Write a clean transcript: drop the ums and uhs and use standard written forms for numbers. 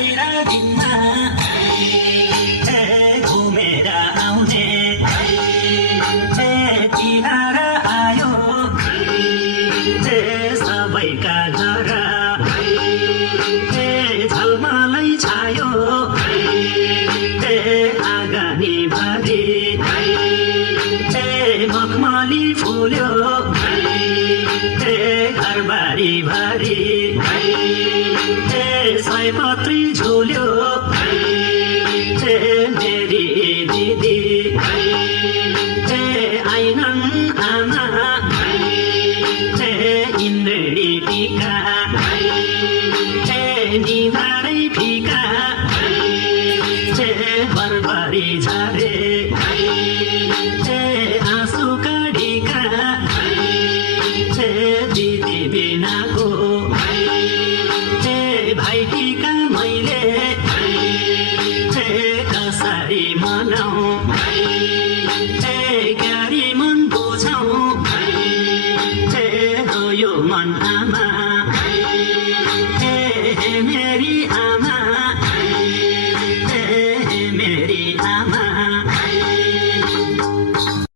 गहिरा दिनमा घुमेर आउने तिहार आयो सबैका घर झलमलै छायो आँगनी भरि मखमली फुल्यो घरबारी भरि सयपत्री झुल्यो मेरी दिदी आइनन् आमा इन्द्रेणी टीका निधारै फिका बरबरी झरे आँसुका ढिका दिदी बिनाको भाइ टीका मैले कसरी मनाऊ क्यारी मन बुझाऊ रोयो मन आमा